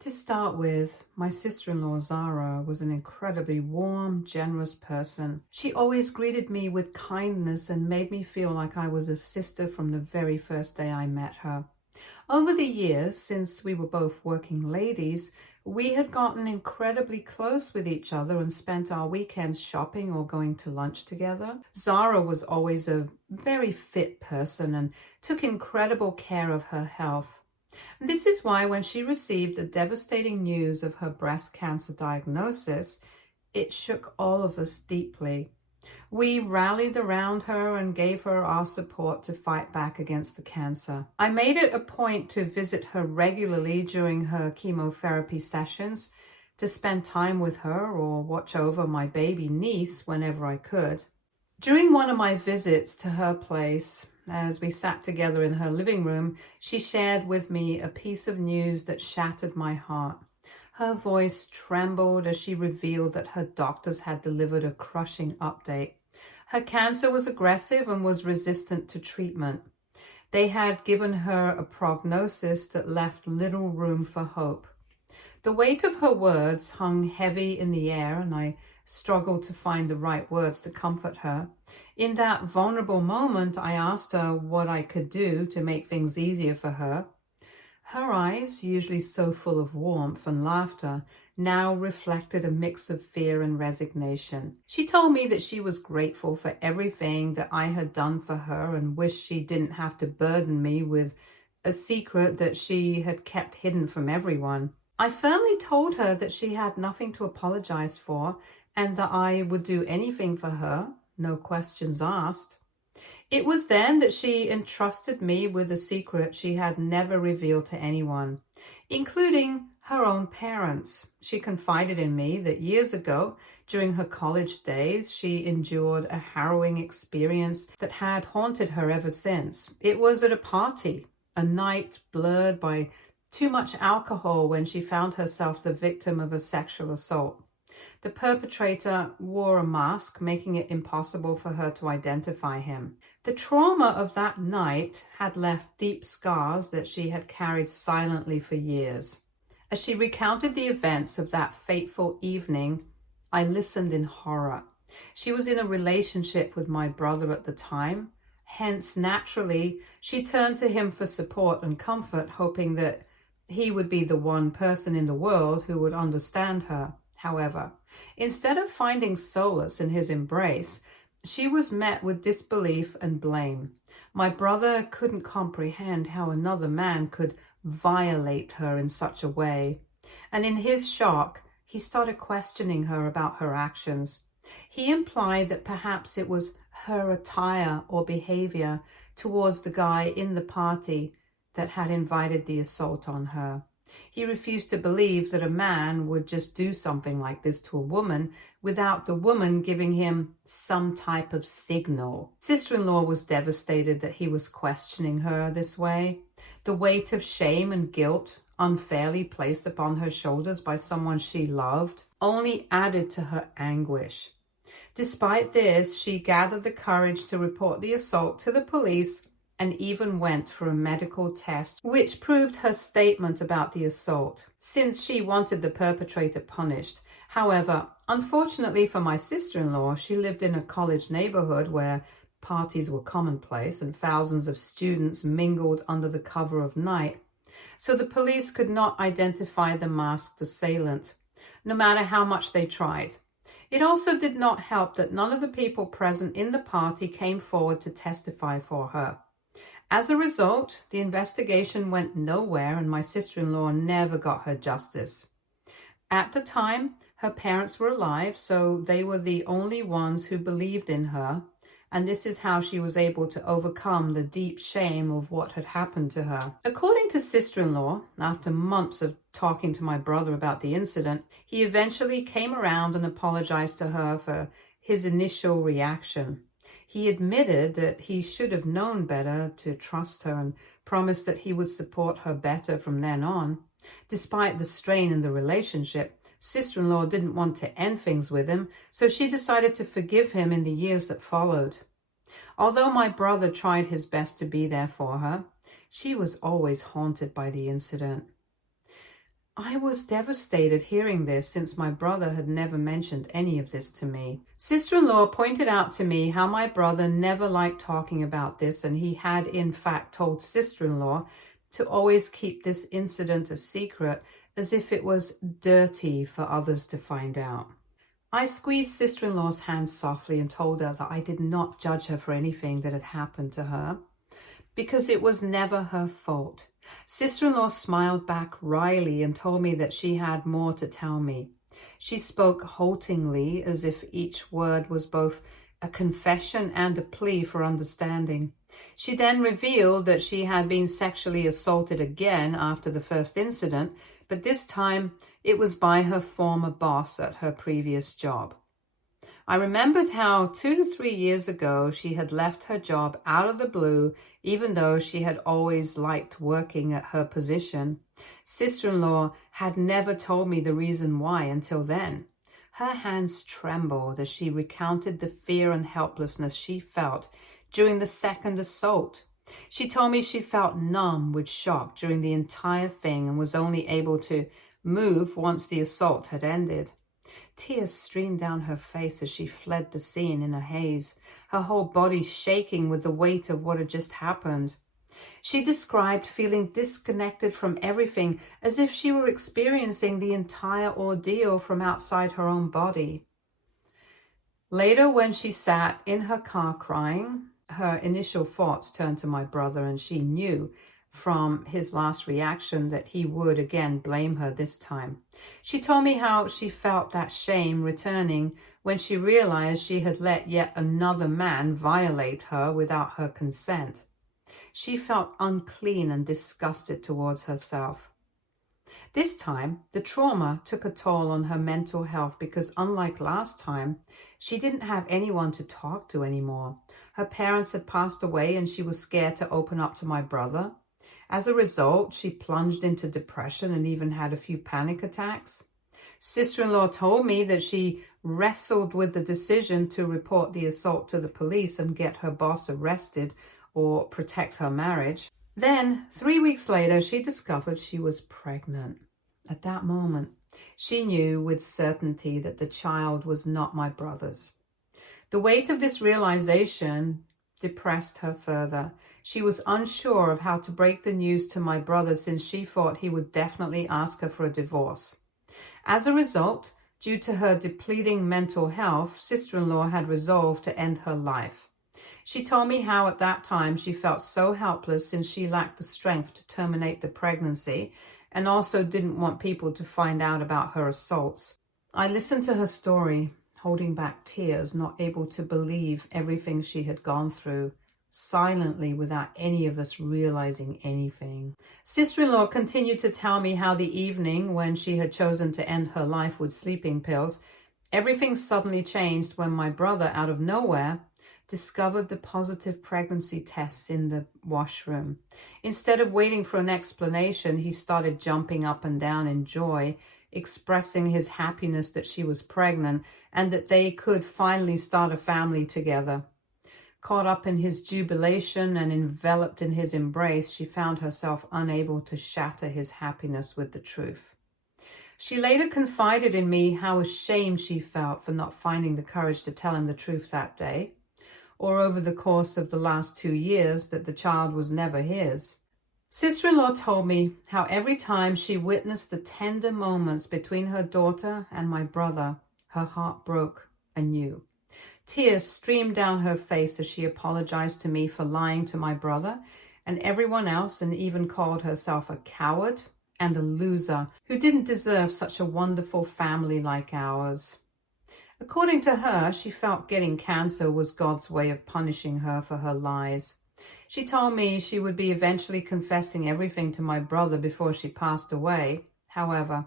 To start with, my sister-in-law Zara was an incredibly warm, generous person. She always greeted me with kindness and made me feel like I was a sister from the very first day I met her. Over the years, since we were both working ladies, we had gotten incredibly close with each other and spent our weekends shopping or going to lunch together. Zara was always a very fit person and took incredible care of her health. This is why when she received the devastating news of her breast cancer diagnosis, it shook all of us deeply. We rallied around her and gave her our support to fight back against the cancer. I made it a point to visit her regularly during her chemotherapy sessions, to spend time with her or watch over my baby niece whenever I could. During one of my visits to her place, as we sat together in her living room, she shared with me a piece of news that shattered my heart. Her voice trembled as she revealed that her doctors had delivered a crushing update. Her cancer was aggressive and was resistant to treatment. They had given her a prognosis that left little room for hope. The weight of her words hung heavy in the air, and I struggled to find the right words to comfort her. In that vulnerable moment, I asked her what I could do to make things easier for her. Her eyes, usually so full of warmth and laughter, now reflected a mix of fear and resignation. She told me that she was grateful for everything that I had done for her and wished she didn't have to burden me with a secret that she had kept hidden from everyone. I firmly told her that she had nothing to apologize for and that I would do anything for her, no questions asked. It was then that she entrusted me with a secret she had never revealed to anyone, including her own parents. She confided in me that years ago, during her college days, she endured a harrowing experience that had haunted her ever since. It was at a party, a night blurred by too much alcohol, when she found herself the victim of a sexual assault. The perpetrator wore a mask, making it impossible for her to identify him. The trauma of that night had left deep scars that she had carried silently for years. As she recounted the events of that fateful evening, I listened in horror. She was in a relationship with my brother at the time. Hence, naturally, she turned to him for support and comfort, hoping that he would be the one person in the world who would understand her. However, instead of finding solace in his embrace, she was met with disbelief and blame. My brother couldn't comprehend how another man could violate her in such a way, and in his shock, he started questioning her about her actions. He implied that perhaps it was her attire or behavior towards the guy in the party that had invited the assault on her. He refused to believe that a man would just do something like this to a woman without the woman giving him some type of signal. Sister-in-law was devastated that he was questioning her this way. The weight of shame and guilt unfairly placed upon her shoulders by someone she loved only added to her anguish. Despite this, she gathered the courage to report the assault to the police and even went for a medical test, which proved her statement about the assault, since she wanted the perpetrator punished. However, unfortunately for my sister-in-law, she lived in a college neighborhood where parties were commonplace and thousands of students mingled under the cover of night, so the police could not identify the masked assailant, no matter how much they tried. It also did not help that none of the people present in the party came forward to testify for her. As a result, the investigation went nowhere and my sister-in-law never got her justice. At the time, her parents were alive, so they were the only ones who believed in her, and this is how she was able to overcome the deep shame of what had happened to her. According to sister-in-law, after months of talking to my brother about the incident, he eventually came around and apologized to her for his initial reaction. He admitted that he should have known better to trust her and promised that he would support her better from then on. Despite the strain in the relationship, sister-in-law didn't want to end things with him, so she decided to forgive him in the years that followed. Although my brother tried his best to be there for her, she was always haunted by the incident. I was devastated hearing this, since my brother had never mentioned any of this to me. Sister-in-law pointed out to me how my brother never liked talking about this, and he had in fact told sister-in-law to always keep this incident a secret, as if it was dirty for others to find out. I squeezed sister-in-law's hand softly and told her that I did not judge her for anything that had happened to her, because it was never her fault. Sister-in-law smiled back wryly and told me that she had more to tell me. She spoke haltingly, as if each word was both a confession and a plea for understanding. She then revealed that she had been sexually assaulted again after the first incident, but this time it was by her former boss at her previous job. I remembered how 2 to 3 years ago she had left her job out of the blue, even though she had always liked working at her position. Sister-in-law had never told me the reason why until then. Her hands trembled as she recounted the fear and helplessness she felt during the second assault. She told me she felt numb with shock during the entire thing and was only able to move once the assault had ended. Tears streamed down her face as she fled the scene in a haze, her whole body shaking with the weight of what had just happened. She described feeling disconnected from everything, as if she were experiencing the entire ordeal from outside her own body. Later, when she sat in her car crying, her initial thoughts turned to my brother, and she knew from his last reaction that he would again blame her this time. She told me how she felt that shame returning when she realized she had let yet another man violate her without her consent. She felt unclean and disgusted towards herself. This time, the trauma took a toll on her mental health because, unlike last time, she didn't have anyone to talk to anymore. Her parents had passed away and she was scared to open up to my brother. As a result, she plunged into depression and even had a few panic attacks. Sister-in-law told me that she wrestled with the decision to report the assault to the police and get her boss arrested or protect her marriage. Then, 3 weeks later, she discovered she was pregnant. At that moment, she knew with certainty that the child was not my brother's. The weight of this realization depressed her further. She was unsure of how to break the news to my brother, since she thought he would definitely ask her for a divorce. As a result, due to her depleting mental health, sister-in-law had resolved to end her life. She told me how at that time she felt so helpless, since she lacked the strength to terminate the pregnancy and also didn't want people to find out about her assaults. I listened to her story, holding back tears, not able to believe everything she had gone through, silently without any of us realizing anything. Sister-in-law continued to tell me how the evening when she had chosen to end her life with sleeping pills, everything suddenly changed when my brother, out of nowhere, discovered the positive pregnancy tests in the washroom. Instead of waiting for an explanation, he started jumping up and down in joy, expressing his happiness that she was pregnant and that they could finally start a family together. Caught up in his jubilation and enveloped in his embrace, she found herself unable to shatter his happiness with the truth. She later confided in me how ashamed she felt for not finding the courage to tell him the truth that day, or over the course of the last 2 years that the child was never his. Sister-in-law told me how every time she witnessed the tender moments between her daughter and my brother, her heart broke anew. Tears streamed down her face as she apologized to me for lying to my brother and everyone else, and even called herself a coward and a loser who didn't deserve such a wonderful family like ours. According to her, she felt getting cancer was God's way of punishing her for her lies. She told me she would be eventually confessing everything to my brother before she passed away. However,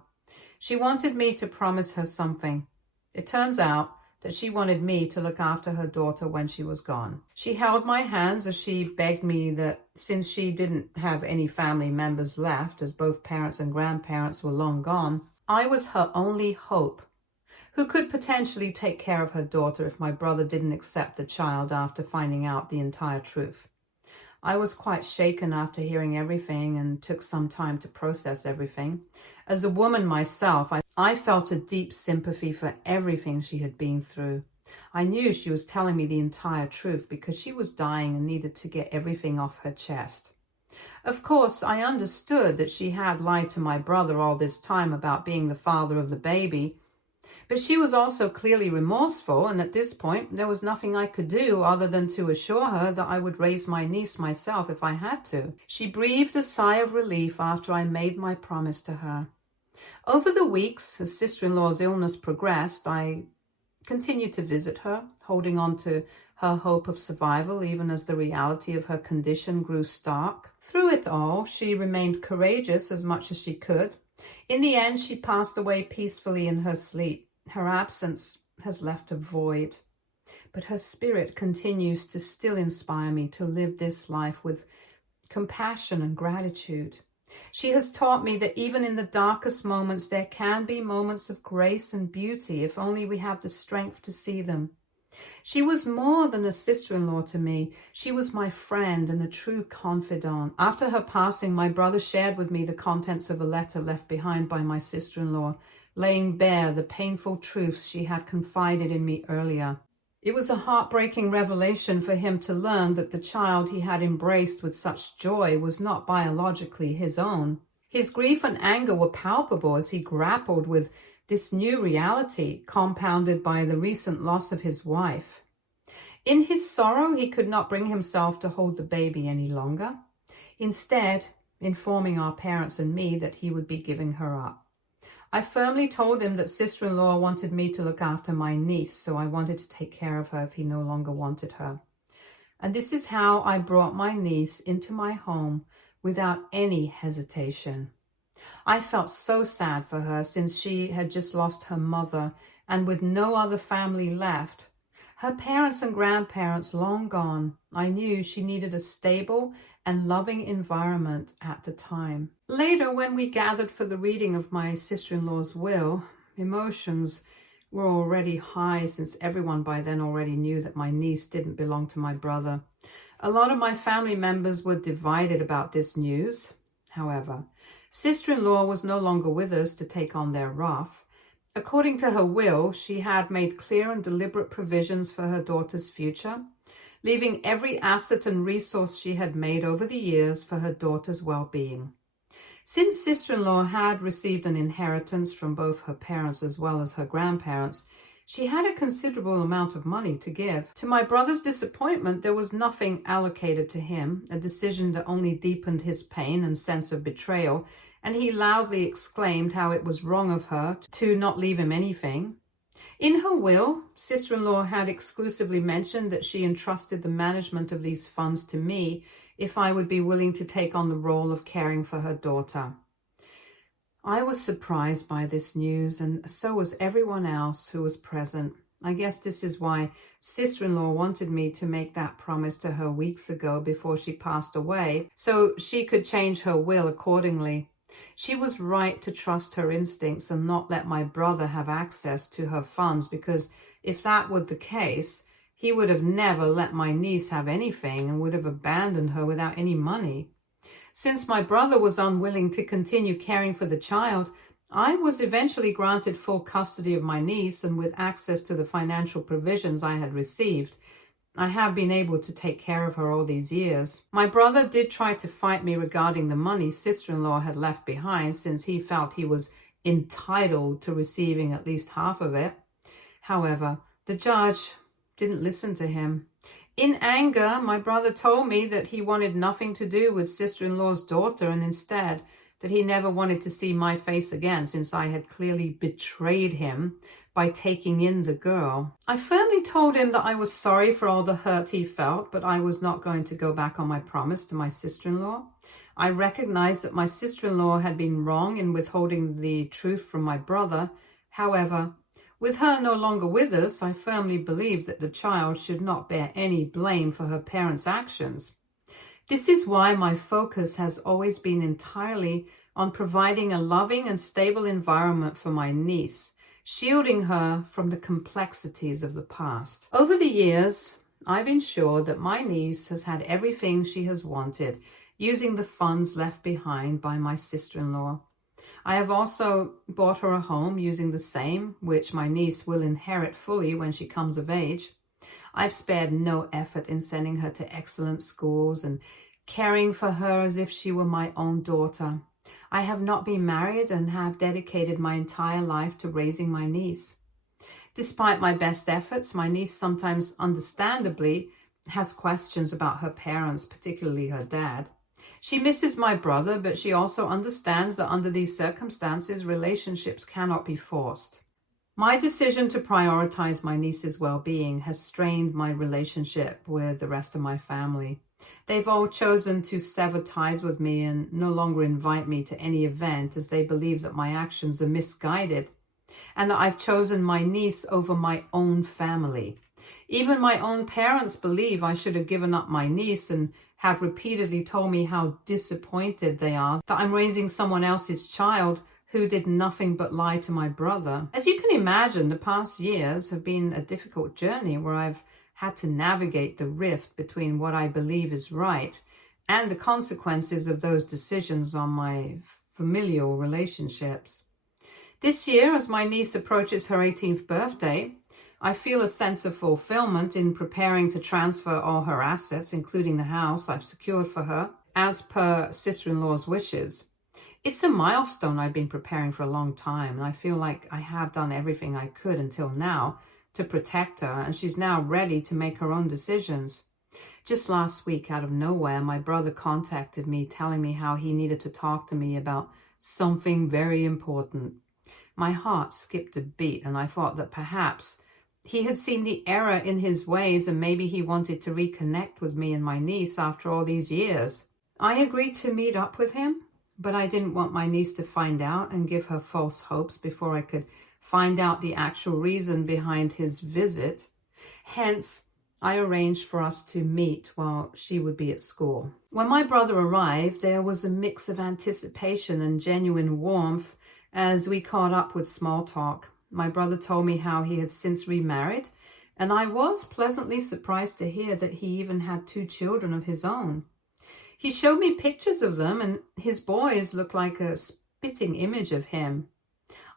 she wanted me to promise her something. It turns out that she wanted me to look after her daughter when she was gone. She held my hands as she begged me that since she didn't have any family members left, as both parents and grandparents were long gone, I was her only hope, who could potentially take care of her daughter if my brother didn't accept the child after finding out the entire truth. I was quite shaken after hearing everything and took some time to process everything. As a woman myself, I felt a deep sympathy for everything she had been through. I knew she was telling me the entire truth because she was dying and needed to get everything off her chest. Of course, I understood that she had lied to my brother all this time about being the father of the baby, but she was also clearly remorseful, and at this point, there was nothing I could do other than to assure her that I would raise my niece myself if I had to. She breathed a sigh of relief after I made my promise to her. Over the weeks, as sister-in-law's illness progressed, I continued to visit her, holding on to her hope of survival even as the reality of her condition grew stark. Through it all, she remained courageous as much as she could. In the end, she passed away peacefully in her sleep. Her absence has left a void, but her spirit continues to still inspire me to live this life with compassion and gratitude. She has taught me that even in the darkest moments, there can be moments of grace and beauty if only we have the strength to see them. She was more than a sister-in-law to me. She was my friend and a true confidant. After her passing, my brother shared with me the contents of a letter left behind by my sister-in-law, laying bare the painful truths she had confided in me earlier. It was a heartbreaking revelation for him to learn that the child he had embraced with such joy was not biologically his own. His grief and anger were palpable as he grappled with this new reality, compounded by the recent loss of his wife. In his sorrow, he could not bring himself to hold the baby any longer, instead informing our parents and me that he would be giving her up. I firmly told him that sister-in-law wanted me to look after my niece, so I wanted to take care of her if he no longer wanted her. And this is how I brought my niece into my home without any hesitation. I felt so sad for her since she had just lost her mother and with no other family left. Her parents and grandparents long gone, I knew she needed a stable and loving environment at the time. Later, when we gathered for the reading of my sister-in-law's will, emotions were already high since everyone by then already knew that my niece didn't belong to my brother. A lot of my family members were divided about this news. However, sister-in-law was no longer with us to take on their wrath. According to her will, she had made clear and deliberate provisions for her daughter's future, leaving every asset and resource she had made over the years for her daughter's well-being. Since sister-in-law had received an inheritance from both her parents as well as her grandparents, she had a considerable amount of money to give. To my brother's disappointment, there was nothing allocated to him, a decision that only deepened his pain and sense of betrayal, and he loudly exclaimed how it was wrong of her to not leave him anything. In her will, sister-in-law had exclusively mentioned that she entrusted the management of these funds to me if I would be willing to take on the role of caring for her daughter. I was surprised by this news, and so was everyone else who was present. I guess this is why sister-in-law wanted me to make that promise to her weeks ago before she passed away, so she could change her will accordingly. She was right to trust her instincts and not let my brother have access to her funds, because if that were the case, he would have never let my niece have anything and would have abandoned her without any money. Since my brother was unwilling to continue caring for the child, I was eventually granted full custody of my niece, and with access to the financial provisions I had received, I have been able to take care of her all these years. My brother did try to fight me regarding the money sister-in-law had left behind, since he felt he was entitled to receiving at least half of it. However, the judge didn't listen to him. In anger, my brother told me that he wanted nothing to do with sister-in-law's daughter, and instead that he never wanted to see my face again, since I had clearly betrayed him by taking in the girl. I firmly told him that I was sorry for all the hurt he felt, but I was not going to go back on my promise to my sister-in-law. I recognized that my sister-in-law had been wrong in withholding the truth from my brother. However, with her no longer with us, I firmly believed that the child should not bear any blame for her parents' actions. This is why my focus has always been entirely on providing a loving and stable environment for my niece, shielding her from the complexities of the past. Over the years, I've ensured that my niece has had everything she has wanted, using the funds left behind by my sister-in-law. I have also bought her a home using the same, which my niece will inherit fully when she comes of age. I've spared no effort in sending her to excellent schools and caring for her as if she were my own daughter. I have not been married and have dedicated my entire life to raising my niece. Despite my best efforts, my niece sometimes understandably has questions about her parents, particularly her dad. She misses my brother, but she also understands that under these circumstances, relationships cannot be forced. My decision to prioritize my niece's well-being has strained my relationship with the rest of my family. They've all chosen to sever ties with me and no longer invite me to any event, as they believe that my actions are misguided and that I've chosen my niece over my own family. Even my own parents believe I should have given up my niece and have repeatedly told me how disappointed they are that I'm raising someone else's child who did nothing but lie to my brother. As you can imagine, the past years have been a difficult journey where I've had to navigate the rift between what I believe is right and the consequences of those decisions on my familial relationships. This year, as my niece approaches her 18th birthday, I feel a sense of fulfillment in preparing to transfer all her assets, including the house I've secured for her, as per sister-in-law's wishes. It's a milestone I've been preparing for a long time, and I feel like I have done everything I could until now to protect her, and she's now ready to make her own decisions. Just last week, out of nowhere, my brother contacted me telling me how he needed to talk to me about something very important. My heart skipped a beat, and I thought that perhaps he had seen the error in his ways and maybe he wanted to reconnect with me and my niece after all these years. I agreed to meet up with him, but I didn't want my niece to find out and give her false hopes before I could find out the actual reason behind his visit. Hence, I arranged for us to meet while she would be at school. When my brother arrived, there was a mix of anticipation and genuine warmth as we caught up with small talk. My brother told me how he had since remarried, and I was pleasantly surprised to hear that he even had 2 children of his own. He showed me pictures of them, and his boys looked like a spitting image of him.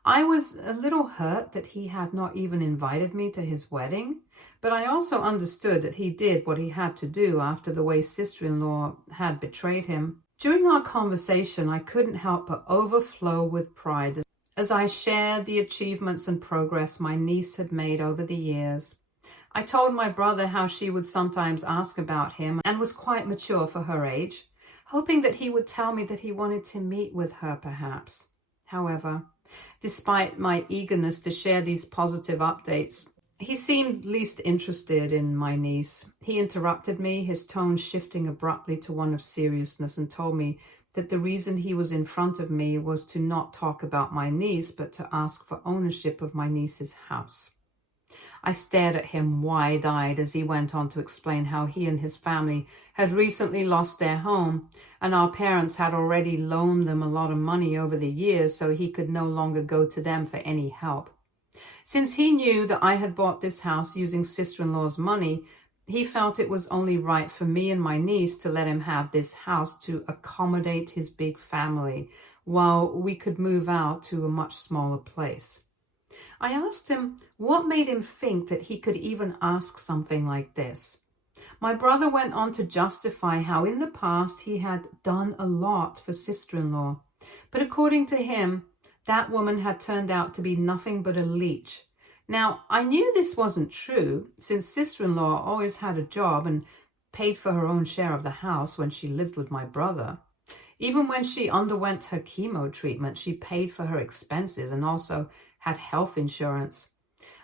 I was a little hurt that he had not even invited me to his wedding, but I also understood that he did what he had to do after the way sister-in-law had betrayed him. During our conversation, I couldn't help but overflow with pride as I shared the achievements and progress my niece had made over the years. I told my brother how she would sometimes ask about him and was quite mature for her age, hoping that he would tell me that he wanted to meet with her perhaps. However, despite my eagerness to share these positive updates, he seemed least interested in my niece. He interrupted me, his tone shifting abruptly to one of seriousness, and told me that the reason he was in front of me was to not talk about my niece, but to ask for ownership of my niece's house. I stared at him wide-eyed as he went on to explain how he and his family had recently lost their home, and our parents had already loaned them a lot of money over the years, so he could no longer go to them for any help. Since he knew that I had bought this house using sister-in-law's money, he felt it was only right for me and my niece to let him have this house to accommodate his big family while we could move out to a much smaller place. I asked him what made him think that he could even ask something like this. My brother went on to justify how in the past he had done a lot for sister-in-law, but according to him, that woman had turned out to be nothing but a leech. Now, I knew this wasn't true, since sister-in-law always had a job and paid for her own share of the house when she lived with my brother. Even when she underwent her chemo treatment, she paid for her expenses and also had health insurance.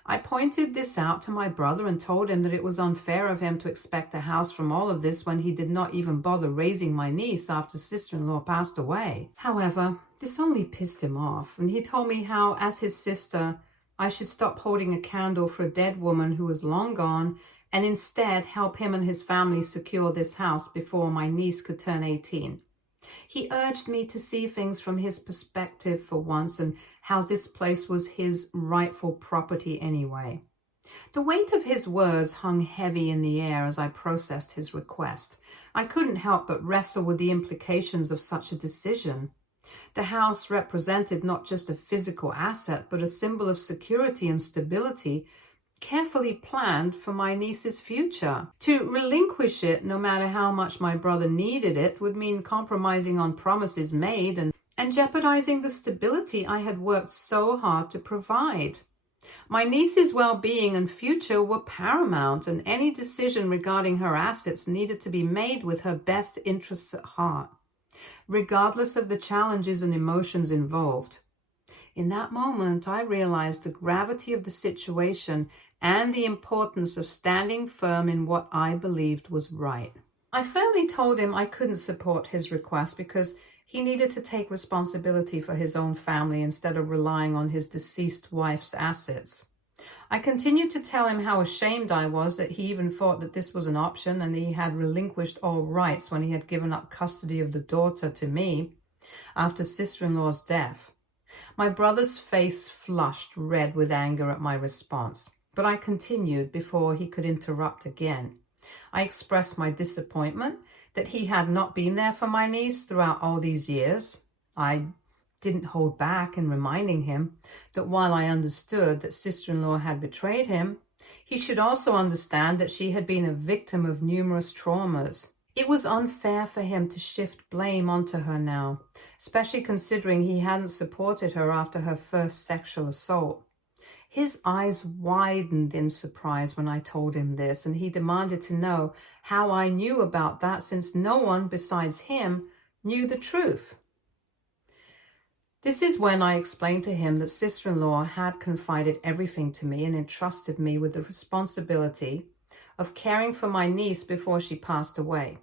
I pointed this out to my brother and told him that it was unfair of him to expect a house from all of this when he did not even bother raising my niece after sister-in-law passed away. However, this only pissed him off, and he told me how, as his sister, I should stop holding a candle for a dead woman who was long gone and instead help him and his family secure this house before my niece could turn 18. He urged me to see things from his perspective for once and how this place was his rightful property anyway. The weight of his words hung heavy in the air as I processed his request. I couldn't help but wrestle with the implications of such a decision. The house represented not just a physical asset, but a symbol of security and stability, carefully planned for my niece's future. To relinquish it, no matter how much my brother needed it, would mean compromising on promises made and jeopardizing the stability I had worked so hard to provide. My niece's well-being and future were paramount, and any decision regarding her assets needed to be made with her best interests at heart, regardless of the challenges and emotions involved. In that moment, I realized the gravity of the situation and the importance of standing firm in what I believed was right. I firmly told him I couldn't support his request because he needed to take responsibility for his own family instead of relying on his deceased wife's assets. I continued to tell him how ashamed I was that he even thought that this was an option and he had relinquished all rights when he had given up custody of the daughter to me after sister-in-law's death. My brother's face flushed red with anger at my response, but I continued before he could interrupt again. I expressed my disappointment that he had not been there for my niece throughout all these years. I didn't hold back in reminding him that while I understood that sister-in-law had betrayed him, he should also understand that she had been a victim of numerous traumas. It was unfair for him to shift blame onto her now, especially considering he hadn't supported her after her first sexual assault. His eyes widened in surprise when I told him this, and he demanded to know how I knew about that since no one besides him knew the truth. This is when I explained to him that sister-in-law had confided everything to me and entrusted me with the responsibility of caring for my niece before she passed away.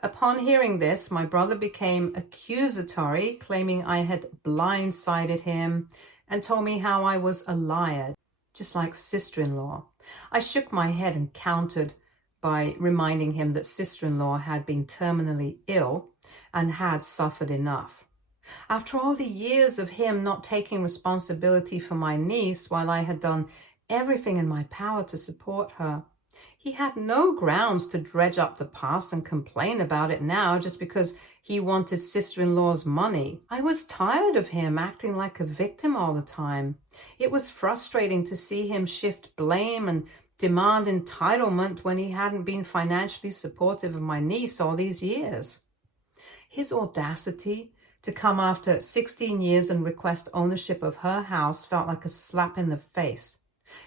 Upon hearing this, my brother became accusatory, claiming I had blindsided him and told me how I was a liar, just like sister-in-law. I shook my head and countered by reminding him that sister-in-law had been terminally ill and had suffered enough. After all the years of him not taking responsibility for my niece while I had done everything in my power to support her, he had no grounds to dredge up the past and complain about it now just because he wanted sister-in-law's money. I was tired of him acting like a victim all the time. It was frustrating to see him shift blame and demand entitlement when he hadn't been financially supportive of my niece all these years. His audacity to come after 16 years and request ownership of her house felt like a slap in the face,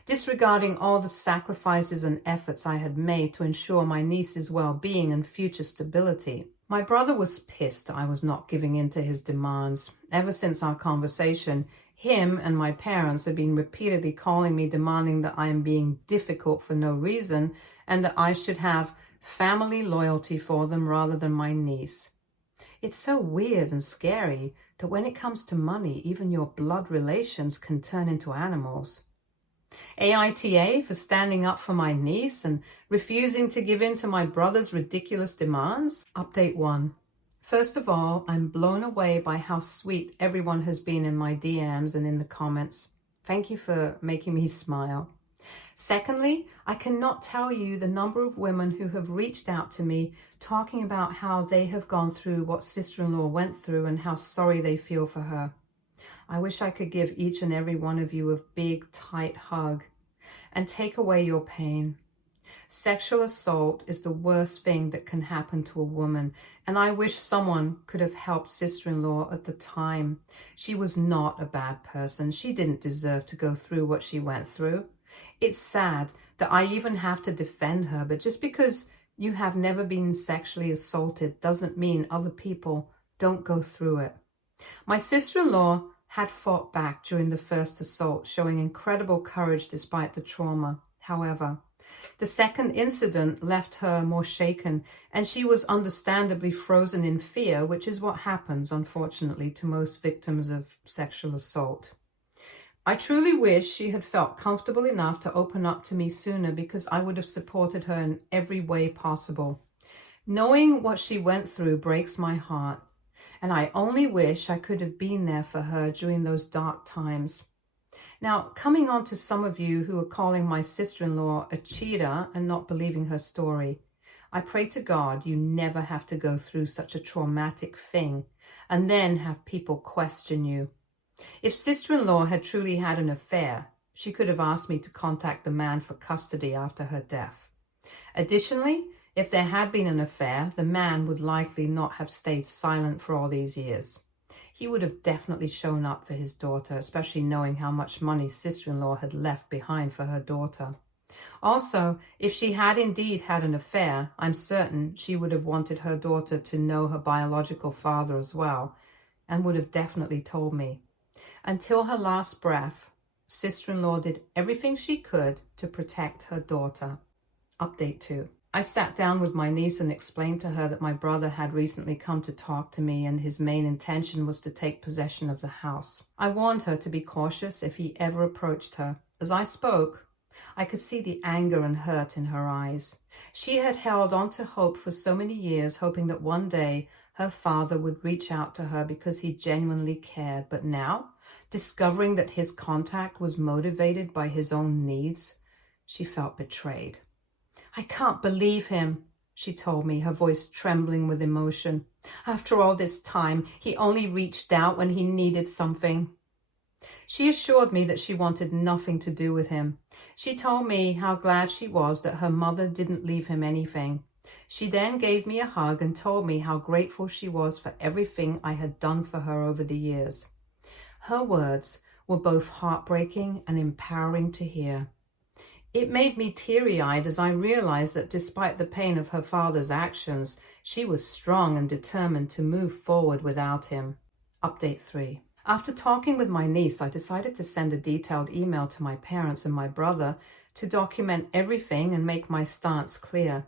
disregarding all the sacrifices and efforts I had made to ensure my niece's well-being and future stability. My brother was pissed I was not giving in to his demands. Ever since our conversation, him and my parents have been repeatedly calling me, demanding that I am being difficult for no reason and that I should have family loyalty for them rather than my niece. It's so weird and scary that when it comes to money, even your blood relations can turn into animals. AITA for standing up for my niece and refusing to give in to my brother's ridiculous demands? Update 1. First of all, I'm blown away by how sweet everyone has been in my DMs and in the comments. Thank you for making me smile. Secondly, I cannot tell you the number of women who have reached out to me talking about how they have gone through what sister-in-law went through and how sorry they feel for her. I wish I could give each and every one of you a big, tight hug and take away your pain. Sexual assault is the worst thing that can happen to a woman, and I wish someone could have helped sister-in-law at the time. She was not a bad person. She didn't deserve to go through what she went through. It's sad that I even have to defend her, but just because you have never been sexually assaulted doesn't mean other people don't go through it. My sister-in-law had fought back during the first assault, showing incredible courage despite the trauma. However, the second incident left her more shaken, and she was understandably frozen in fear, which is what happens, unfortunately, to most victims of sexual assault. I truly wish she had felt comfortable enough to open up to me sooner, because I would have supported her in every way possible. Knowing what she went through breaks my heart, and I only wish I could have been there for her during those dark times. Now, coming on to some of you who are calling my sister-in-law a cheater and not believing her story, I pray to God you never have to go through such a traumatic thing and then have people question you. If sister-in-law had truly had an affair, she could have asked me to contact the man for custody after her death. Additionally, if there had been an affair, the man would likely not have stayed silent for all these years. He would have definitely shown up for his daughter, especially knowing how much money sister-in-law had left behind for her daughter. Also, if she had indeed had an affair, I'm certain she would have wanted her daughter to know her biological father as well, and would have definitely told me. Until her last breath, sister-in-law did everything she could to protect her daughter. Update 2. I sat down with my niece and explained to her that my brother had recently come to talk to me and his main intention was to take possession of the house. I warned her to be cautious if he ever approached her. As I spoke, I could see the anger and hurt in her eyes. She had held on to hope for so many years, hoping that one day her father would reach out to her because he genuinely cared. But now, discovering that his contact was motivated by his own needs, she felt betrayed. "I can't believe him," she told me, her voice trembling with emotion. "After all this time, he only reached out when he needed something." She assured me that she wanted nothing to do with him. She told me how glad she was that her mother didn't leave him anything. She then gave me a hug and told me how grateful she was for everything I had done for her over the years. Her words were both heartbreaking and empowering to hear. It made me teary-eyed as I realized that despite the pain of her father's actions, she was strong and determined to move forward without him. Update 3. After talking with my niece, I decided to send a detailed email to my parents and my brother to document everything and make my stance clear.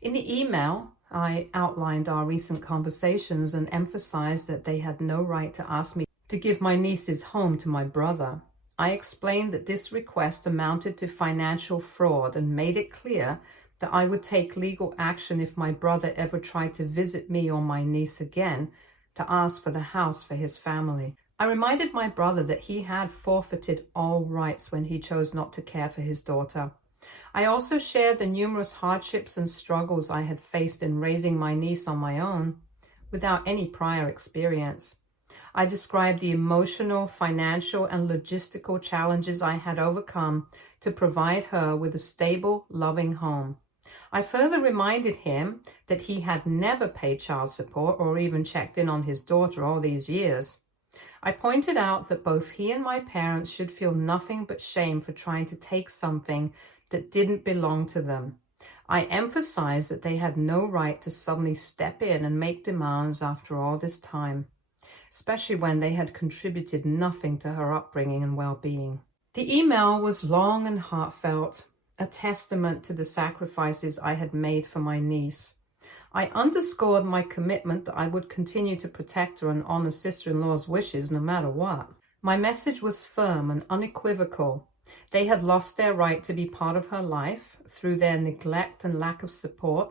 In the email, I outlined our recent conversations and emphasized that they had no right to ask me to give my niece's home to my brother. I explained that this request amounted to financial fraud and made it clear that I would take legal action if my brother ever tried to visit me or my niece again to ask for the house for his family. I reminded my brother that he had forfeited all rights when he chose not to care for his daughter. I also shared the numerous hardships and struggles I had faced in raising my niece on my own without any prior experience. I described the emotional, financial, and logistical challenges I had overcome to provide her with a stable, loving home. I further reminded him that he had never paid child support or even checked in on his daughter all these years. I pointed out that both he and my parents should feel nothing but shame for trying to take something that didn't belong to them. I emphasized that they had no right to suddenly step in and make demands after all this time, especially when they had contributed nothing to her upbringing and well-being. The email was long and heartfelt, a testament to the sacrifices I had made for my niece. I underscored my commitment that I would continue to protect her and honor sister-in-law's wishes no matter what. My message was firm and unequivocal. They had lost their right to be part of her life through their neglect and lack of support,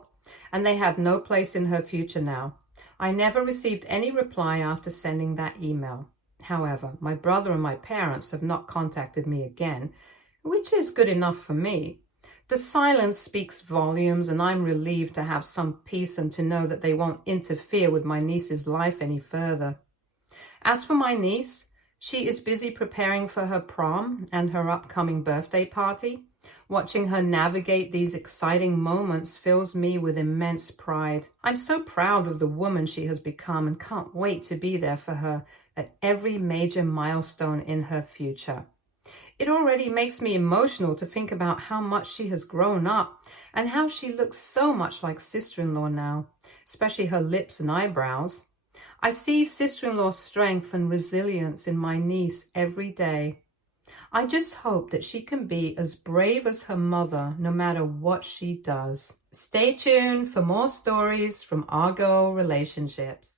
and they had no place in her future now. I never received any reply after sending that email. However, my brother and my parents have not contacted me again, which is good enough for me. The silence speaks volumes, and I'm relieved to have some peace and to know that they won't interfere with my niece's life any further. As for my niece, she is busy preparing for her prom and her upcoming birthday party. Watching her navigate these exciting moments fills me with immense pride. I'm so proud of the woman she has become and can't wait to be there for her at every major milestone in her future. It already makes me emotional to think about how much she has grown up and how she looks so much like sister-in-law now, especially her lips and eyebrows. I see sister-in-law's strength and resilience in my niece every day. I just hope that she can be as brave as her mother no matter what she does. Stay tuned for more stories from our girl relationships.